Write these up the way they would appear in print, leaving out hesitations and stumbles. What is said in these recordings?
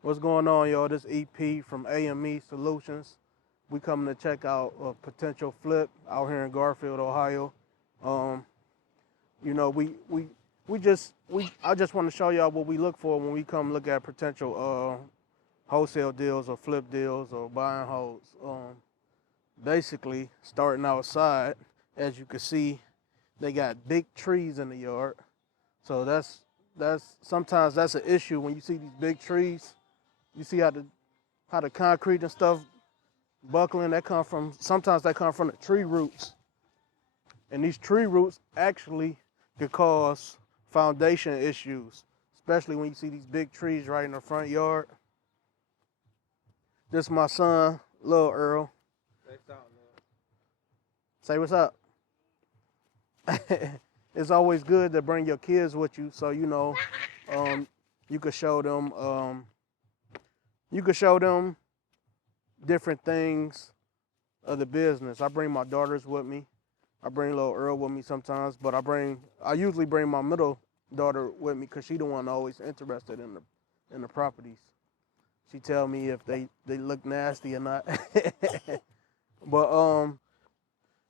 What's going on, y'all? This EP from Ame Solutions. We coming to check out a potential flip out here in Garfield, Ohio. Um, you know, I just want to show y'all what we look for when we come look at potential wholesale deals or flip deals or buying holds. Basically, starting outside, as you can see, they got big trees in the yard. So that's sometimes that's an issue when you see these big trees. You see how the concrete and stuff buckling sometimes that come from the tree roots. And these tree roots actually could cause foundation issues, especially when you see these big trees right in the front yard. This is my son, little Earl. Say what's up. It's always good to bring your kids with you, so you could show them different things of the business. I bring my daughters with me. I bring little Earl with me sometimes, but I usually bring my middle daughter with me because she the one always interested in the properties. She tell me if they look nasty or not. But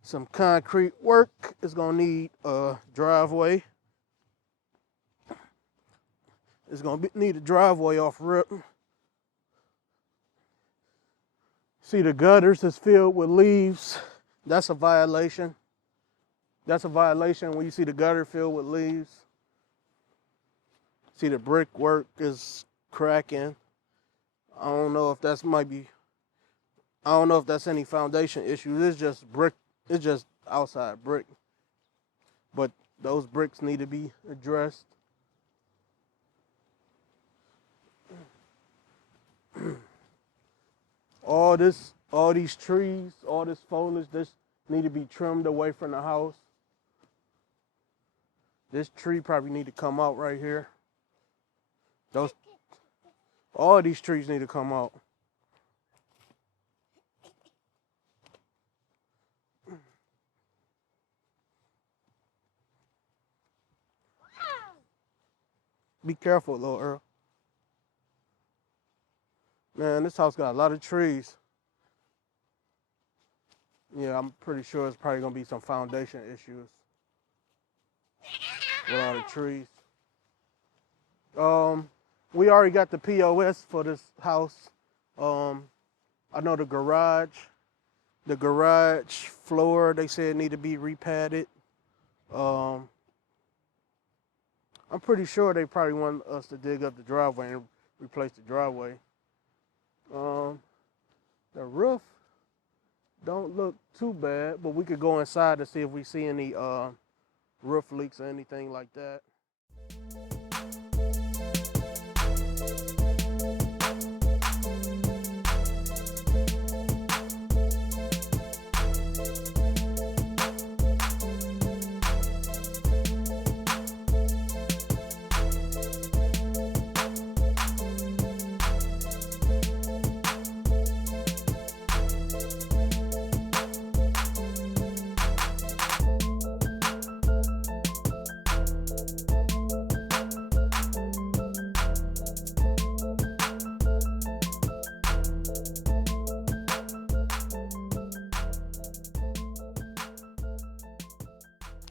some concrete work is gonna need a driveway. It's gonna need a driveway off rip. See, the gutters is filled with leaves. That's a violation. That's a violation when you see the gutter filled with leaves. See, the brickwork is cracking. I don't know if that's any foundation issues. It's just brick. It's just outside brick. But those bricks need to be addressed. All these trees, all this foliage, this need to be trimmed away from the house. This tree probably need to come out right here. All these trees need to come out. Be careful, little Earl. Man, this house got a lot of trees. Yeah, I'm pretty sure it's probably gonna be some foundation issues with all the trees. We already got the POS for this house. I know the garage floor, they said need to be repadded. I'm pretty sure they probably want us to dig up the driveway and replace the driveway. The roof don't look too bad, but we could go inside to see if we see any roof leaks or anything like that.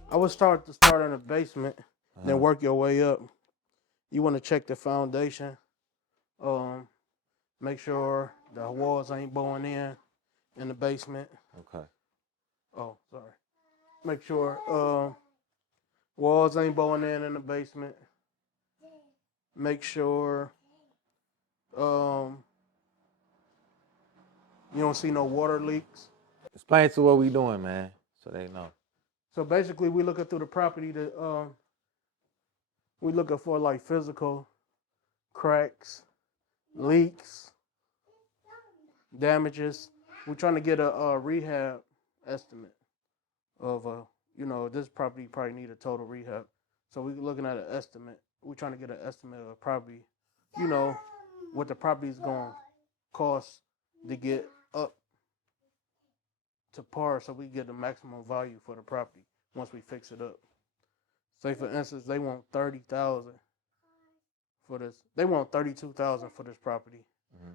I would start in the basement, then work your way up. You want to check the foundation. Make sure the walls ain't bowing in the basement. Okay. Oh, sorry. Make sure walls ain't bowing in the basement. Make sure you don't see no water leaks. Explain to what we doing, man, so they know. So basically, we looking through the property we looking for like physical cracks, leaks, damages. We're trying to get a rehab estimate of this property probably need a total rehab. So we're looking at an estimate. We're trying to get an estimate of probably, what the property is going to cost to get up to par, so we get the maximum value for the property once we fix it up. Say for instance, they want $30,000 for this. They want $32,000 for this property. Mm-hmm.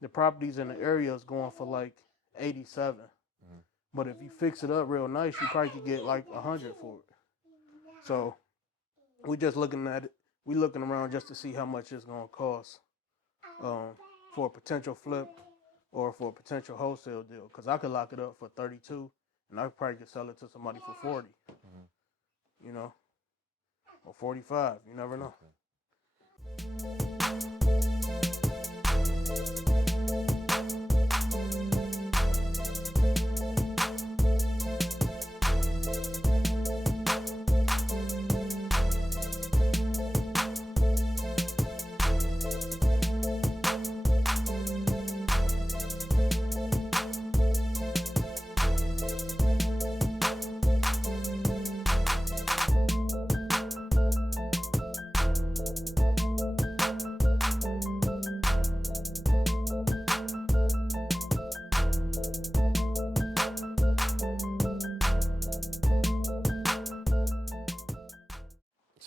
The properties in the area is going for like 87. Mm-hmm. But if you fix it up real nice, you probably could get like 100 for it. So we just looking at it. We looking around just to see how much it's gonna cost for a potential flip or for a potential wholesale deal. Cause I could lock it up for 32, and I probably could sell it to somebody for 40. Mm-hmm. You know, or 45. You never know.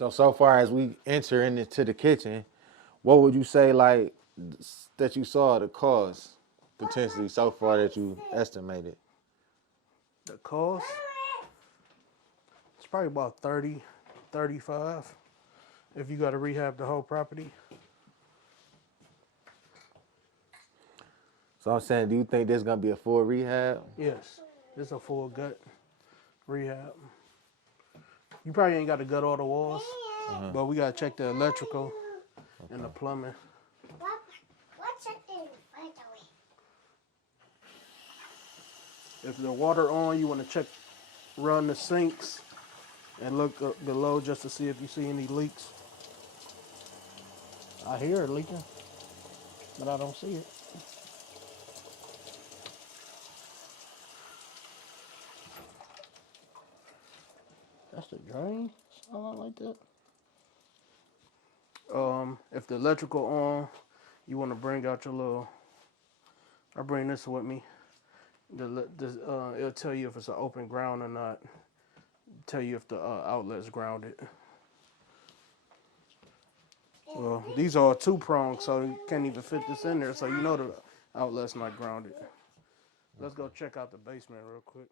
So far as we enter into the kitchen, what would you say like that you saw the cost potentially so far that you estimated? The cost, it's probably about 30, 35 if you got to rehab the whole property. So I'm saying, do you think there's gonna be a full rehab? Yes, it's a full gut rehab. You probably ain't got to gut all the walls, but we got to check the electrical and the plumbing. If the water on, you want to check, run the sinks and look up below just to see if you see any leaks. I hear it leaking, but I don't see it. That's the drain, something like that. If the electrical on, you want to bring out your little. I bring this with me. It'll tell you if it's an open ground or not. Tell you if the outlet's grounded. Well, these are 2-pronged, so you can't even fit this in there, so you know the outlet's not grounded. Let's go check out the basement real quick.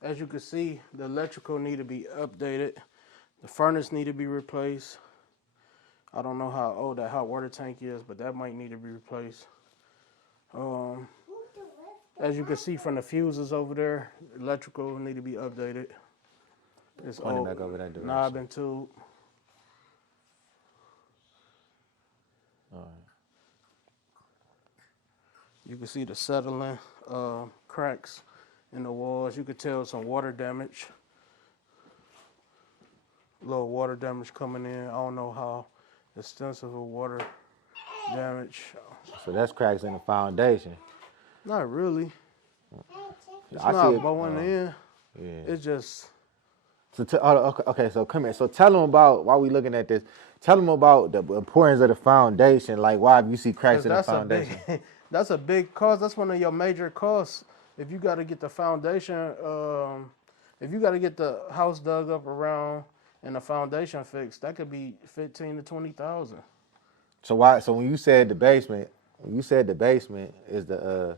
As you can see, the electrical need to be updated. The furnace need to be replaced. I don't know how old that hot water tank is, but that might need to be replaced. As you can see from the fuses over there, electrical need to be updated. It's Pointing old back over that direction. knob and tube. All right. You can see the settling cracks in the walls. You could tell some water damage. A little water damage coming in. I don't know how extensive of water damage. So that's cracks in the foundation. Not really. It's I not see it, bowing in. Yeah. It's just. So okay, so come here. So tell them about, while we looking at this, tell them about the importance of the foundation. Like, why you see cracks in the foundation? That's a big cost. That's one of your major costs. If you got to get the foundation, if you got to get the house dug up around and the foundation fixed, that could be $15,000 to $20,000. So why? So when you said the basement, is the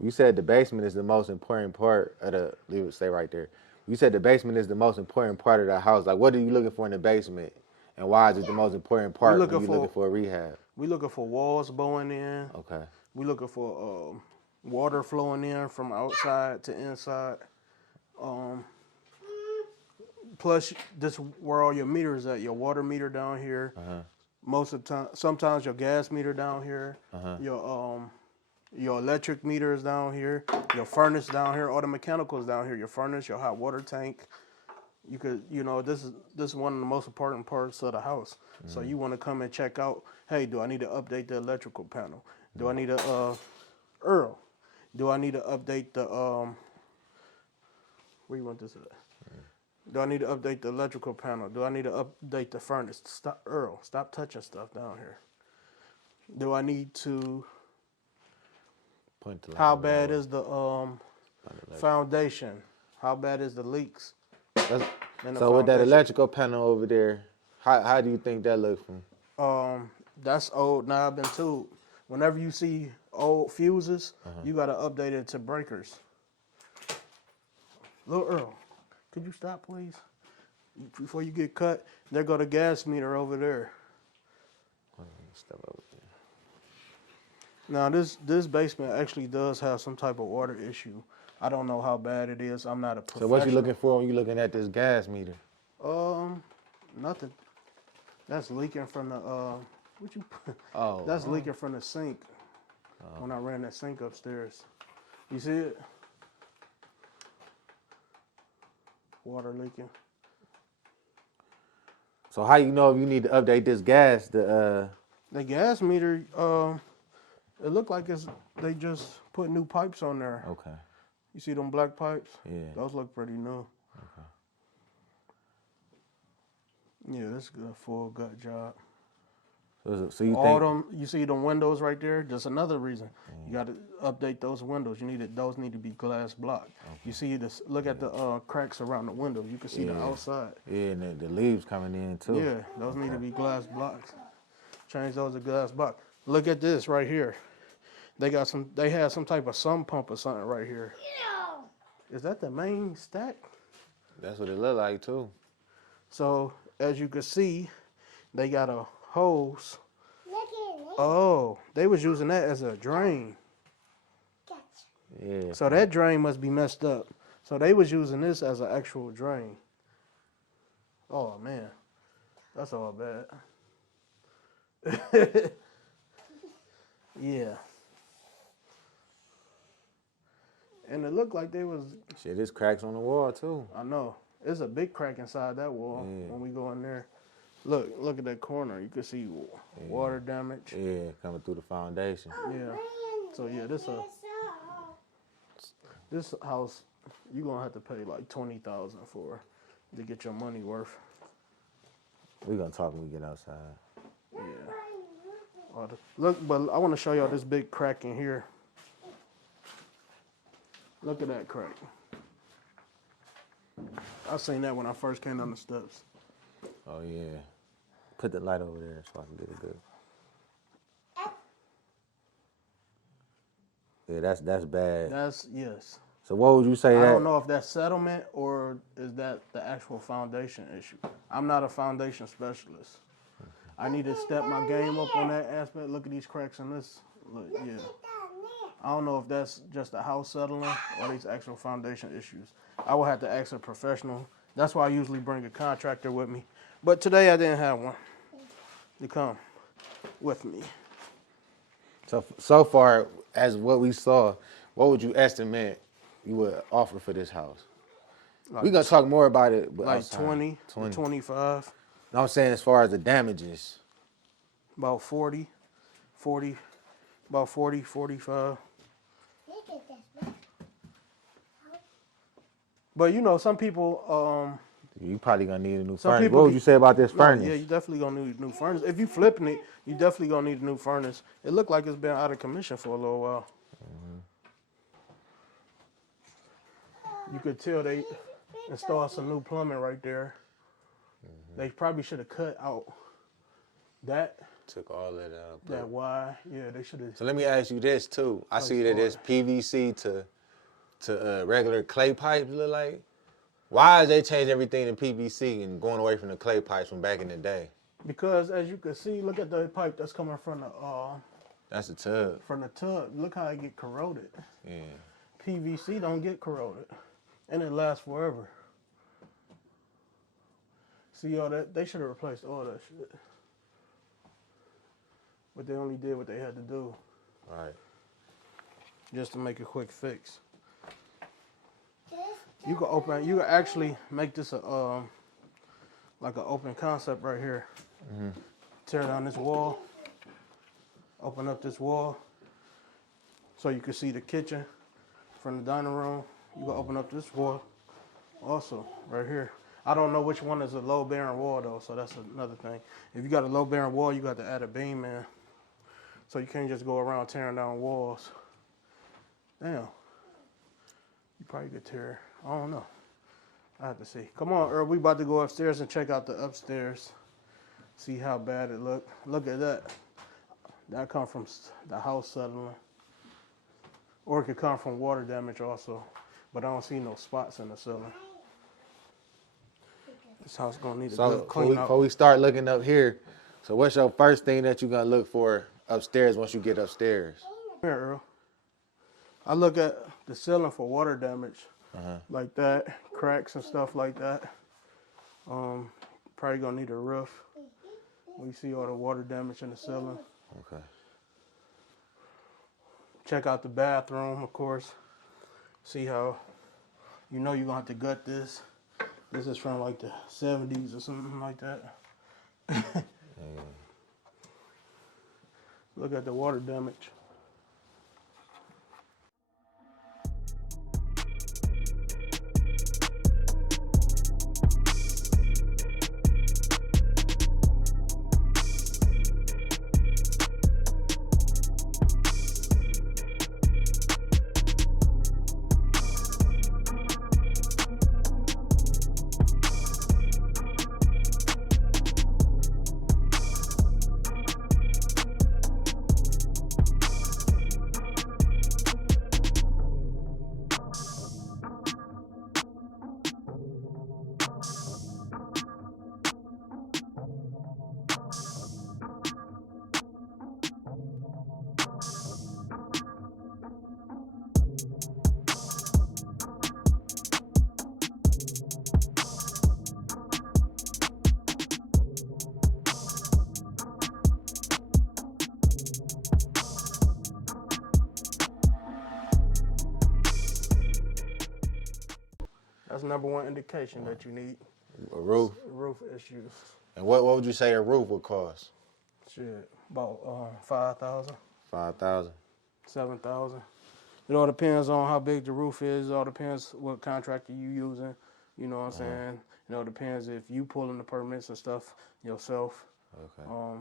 you said the basement is the most important part of the. Leave it, stay right there. You said the basement is the most important part of the house. Like, what are you looking for in the basement? And why is it the most important part when you're looking for a rehab? We looking for walls bowing in. Okay. We looking for water flowing in from outside to inside. Plus, this where all your meters at. Your water meter down here. Most of the time, sometimes your gas meter down here. Your electric meter is down here. Your furnace down here. All the mechanicals down here. Your furnace, your hot water tank. You could, this is one of the most important parts of the house. So you want to come and check out. Hey, do I need to update the electrical panel? Do I need to, Earl? Do I need to update the where you want this at? Do I need to update the electrical panel? Do I need to update the furnace? Stop, Earl. Stop touching stuff down here. Do I need to? How bad is the foundation? How bad is the leaks? So with that electrical panel over there, how do you think that looks from? That's old knob and tube. Whenever you see old fuses, you got to update it to breakers. Little Earl, could you stop, please? Before you get cut, there go the gas meter over there. Step over there. Now, this basement actually does have some type of water issue. I don't know how bad it is. I'm not a professional. So what you looking for when you looking at this gas meter? Nothing. That's leaking from the Oh. That's leaking from the sink. When I ran that sink upstairs. You see it? Water leaking. So how you know if you need to update this gas? The gas meter, it looked like they just put new pipes on there. Okay. You see them black pipes? Yeah. Those look pretty new. Okay. Yeah, this is a full gut job. So you All think them, you see them windows right there? That's another reason. You got to update those windows. Those need to be glass block. Okay. You see this? Look at the cracks around the windows. You can see the outside. Yeah, and the leaves coming in too. Yeah, those need to be glass blocks. Change those to glass block. Look at this right here. They had some type of sump pump or something right here. Is that the main stack? That's what it looked like too. So as you can see, they got a hose. Oh, they was using that as a drain. Yeah. So that drain must be messed up. So they was using this as an actual drain. Oh man, that's all bad. Yeah. And it looked like they was. Shit, there's cracks on the wall too. I know. There's a big crack inside that wall when we go in there. Look at that corner. You can see water damage. Yeah, coming through the foundation. Yeah. So yeah, this house, you're gonna have to pay like $20,000 for to get your money worth. We're gonna talk when we get outside. Yeah. Look, but I want to show y'all this big crack in here. Look at that crack. I seen that when I first came down the steps. Oh yeah. Put the light over there so I can get it good. Yeah, that's bad. Yes. So what would you say I that? don't know if that's settlement or is that the actual foundation issue. I'm not a foundation specialist. I need to step my game up on that aspect. Look at these cracks in this. Look, yeah. I don't know if that's just a house settling or these actual foundation issues. I will have to ask a professional. That's why I usually bring a contractor with me. But today I didn't have one to come with me. So far as what we saw, what would you estimate you would offer for this house? We're going to talk more about it. But like outside. 20, 25. No, I'm saying as far as the damages. About 40, 45. But some people, you probably gonna need a new furnace. What would you say about this furnace? Yeah, you definitely gonna need a new furnace. If you flipping it, you definitely gonna need a new furnace. It looked like it's been out of commission for a little while. You could tell they installed some new plumbing right there. They probably should have cut out that. Took all that out. That Y, yeah, they should have. So let me ask you this too. I see that it's PVC to regular clay pipes look like. Why is they change everything to PVC and going away from the clay pipes from back in the day? Because as you can see, look at the pipe that's coming That's a tub. from the tub. Look how it get corroded. Yeah. PVC don't get corroded, and it lasts forever. See all that? They should have replaced all that shit, but they only did what they had to do. Right. Just to make a quick fix. You can actually make this a like an open concept right here. Mm-hmm. Tear down this wall, open up this wall, so you can see the kitchen from the dining room. You can open up this wall also right here. I don't know which one is a low bearing wall though, so that's another thing. If you got a low bearing wall, you got to add a beam in. So you can't just go around tearing down walls. Damn. You probably could tear. I don't know. I have to see. Come on, Earl. We about to go upstairs and check out the upstairs. See how bad it look. Look at that. That come from the house settling. Or it could come from water damage also. But I don't see no spots in the ceiling. This house gonna need a good clean out. Before we start looking up here, so what's your first thing that you're gonna look for upstairs once you get upstairs? Here, Earl. I look at the ceiling for water damage, like that, cracks and stuff like that. Probably gonna need a roof. We see all the water damage in the ceiling. Okay. Check out the bathroom, of course. See how, you're gonna have to gut this. This is from like the 70s or something like that. Look at the water damage. That's number one indication that you need A roof? Roof issues. And what would you say a roof would cost? Shit, about 5,000. 5,000. 7,000. It all depends on how big the roof is. It all depends what contractor you using. You know what I'm saying? It depends if you pulling the permits and stuff yourself. Okay.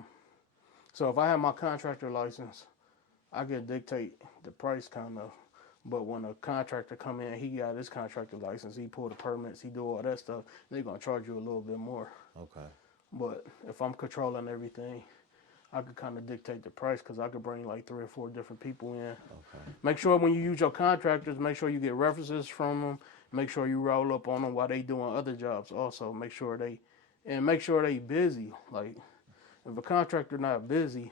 So if I have my contractor license, I could dictate the price kind of. But when a contractor come in, he got his contractor license, he pull the permits, he do all that stuff, they're going to charge you a little bit more. Okay. But if I'm controlling everything, I could kind of dictate the price because I could bring like 3 or 4 different people in. Okay. Make sure when you use your contractors, make sure you get references from them. Make sure you roll up on them while they doing other jobs. Also, make sure they busy. Like, if a contractor not busy,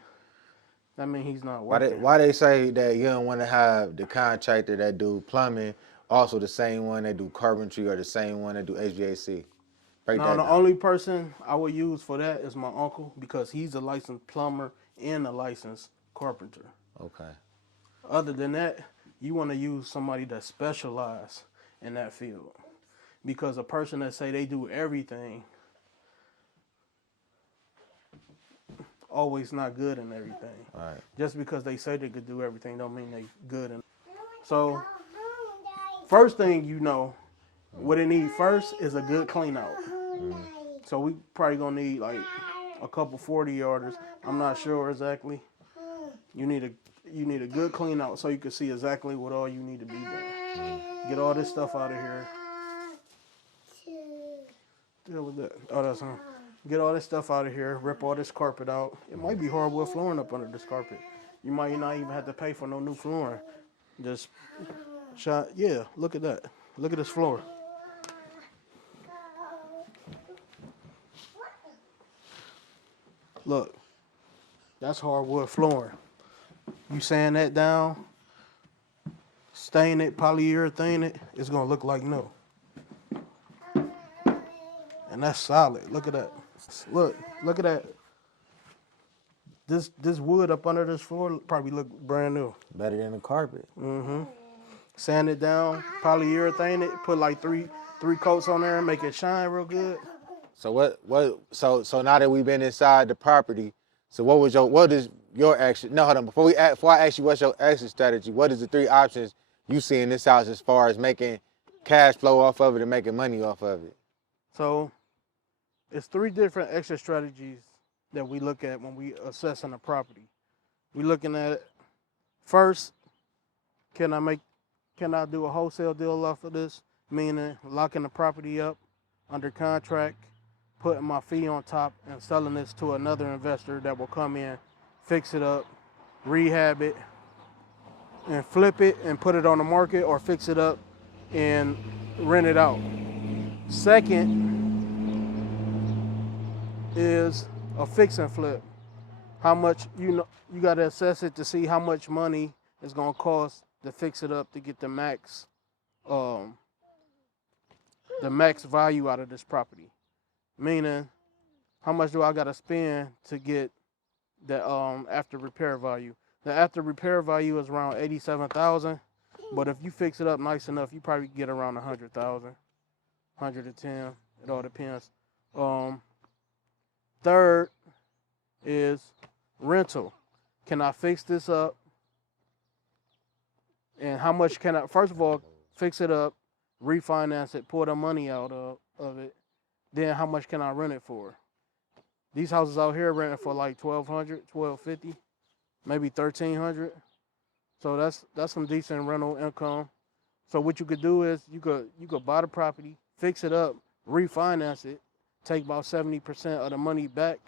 that means he's not working. Why they say that you don't want to have the contractor that do plumbing, also the same one that do carpentry or the same one that do HVAC? Now, the only person I would use for that is my uncle because he's a licensed plumber and a licensed carpenter. Okay. Other than that, you want to use somebody that specializes in that field. Because a person that say they do everything, always not good in everything. All right. Just because they say they could do everything don't mean they good in. So, first thing what it need first is a good clean out. So we probably gonna need like a couple 40-yarders. I'm not sure exactly. You need a good clean out so you can see exactly what all you need to be doing. Get all this stuff out of here. Deal with that. Oh, that's him. Get all this stuff out of here. Rip all this carpet out. It might be hardwood flooring up under this carpet. You might not even have to pay for no new flooring. Just yeah, look at that. Look at this floor. Look, that's hardwood flooring. You sand that down, stain it, polyurethane it, it's gonna look like new. And that's solid. Look at that. Look at that. This wood up under this floor probably look brand new. Better than the carpet. Sand it down, polyurethane it, put like three coats on there and make it shine real good. So so now that we've been inside the property, so what is your action? No, hold on. Before I ask you what's your exit strategy, what is the 3 options you see in this house as far as making cash flow off of it and making money off of it? So it's 3 different exit strategies that we look at when we assessing a property. We looking at first, can I do a wholesale deal off of this? Meaning locking the property up under contract, putting my fee on top and selling this to another investor that will come in, fix it up, rehab it, and flip it and put it on the market, or fix it up and rent it out. Second is a fix and flip. How much, you got to assess it to see how much money it's going to cost to fix it up to get the max value out of this property. Meaning, how much do I got to spend to get the after repair value? The after repair value is around $87,000, but if you fix it up nice enough, you probably get around $100,000, $110,000. It all depends. Third is rental. Can I fix this up? And how much can I, first of all, fix it up, refinance it, pull the money out of it. Then how much can I rent it for? These houses out here renting for like $1,200, $1,250, maybe $1,300. So that's some decent rental income. So what you could do is you could buy the property, fix it up, refinance it, take about 70% of the money back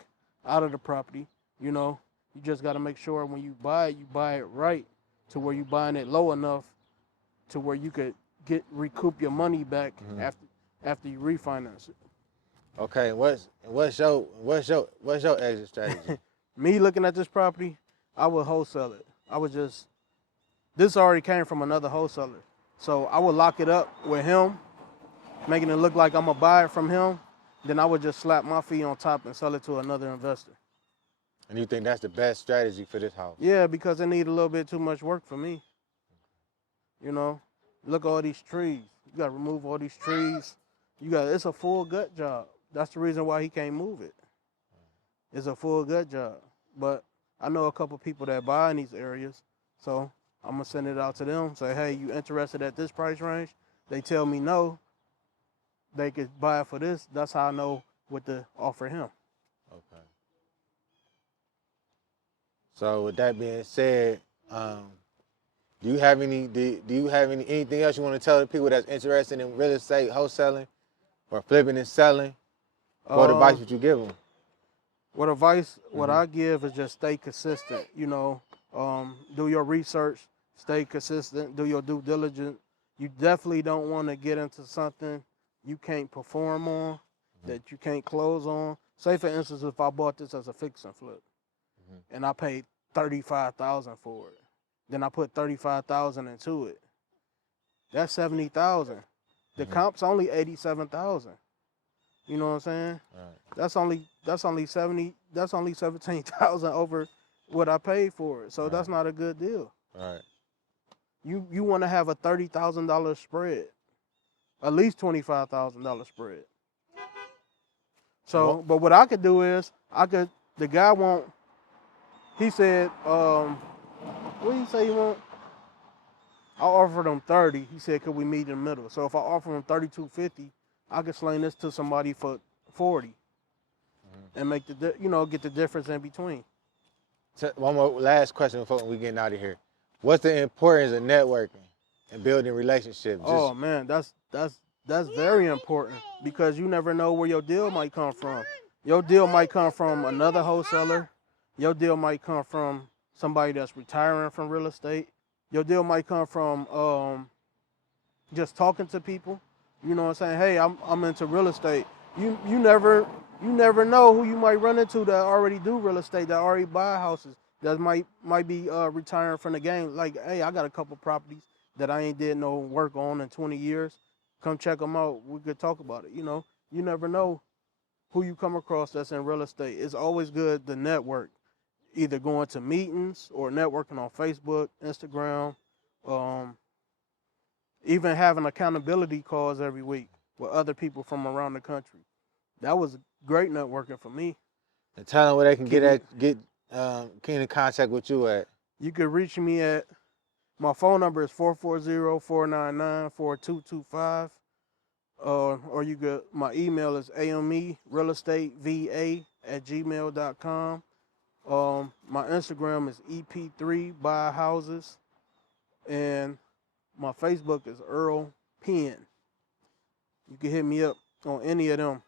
out of the property. You just got to make sure when you buy it right, to where you buying it low enough to where you could recoup your money back after you refinance it. Okay, what's your exit strategy? Me looking at this property, I would wholesale it. This already came from another wholesaler. So I would lock it up with him, making it look like I'm gonna buy it from him. Then I would just slap my fee on top and sell it to another investor. And you think that's the best strategy for this house? Yeah, because it need a little bit too much work for me. Look at all these trees. You gotta remove all these trees. It's a full gut job. That's the reason why he can't move it. It's a full gut job. But I know a couple people that buy in these areas, so I'm gonna send it out to them. Say, hey, you interested at this price range? They tell me no. They could buy it for this. That's how I know what to offer him. Okay. So with that being said, do you have anything else you want to tell the people that's interested in real estate, wholesaling, or flipping and selling? What advice would you give them? What I give is just stay consistent. Do your research, stay consistent, do your due diligence. You definitely don't want to get into something you can't perform on, that you can't close on. Say for instance, if I bought this as a fix and flip, and I paid $35,000 for it, then I put $35,000 into it. That's $70,000. The comp's only $87,000. You know what I'm saying? Right. That's only $17,000 over what I paid for it. So that's not a good deal. Right. You want to have a $30,000 spread, at least $25,000 spread. So, but what I could do is the guy he said, what did he say he want? I offered him 30. He said, could we meet in the middle? So if I offer him $32.50, I could sling this to somebody for 40 and make get the difference in between. One more last question before we getting out of here. What's the importance of networking and building relationships? Oh man, that's very important, because you never know where your deal might come from. Your deal might come from another wholesaler. Your deal might come from somebody that's retiring from real estate. Your deal might come from just talking to people. You know what I'm saying? Hey, I'm into real estate. You never You never know who you might run into that already do real estate, that already buy houses, that might be retiring from the game. Like, hey, I got a couple properties that I ain't did no work on in 20 years. Come check them out. We could talk about it. You know, you never know who you come across that's in real estate. It's always good to network, either going to meetings or networking on Facebook, Instagram, even having accountability calls every week with other people from around the country. That was great networking for me. And tell them where they can Keep me, get in contact with you at. you can reach me at, my phone number is 440-499-4225. Or you could, my email is amerealestateva@gmail.com. My Instagram is EP3 Buy Houses. And my Facebook is Earl Penn. You can hit me up on any of them.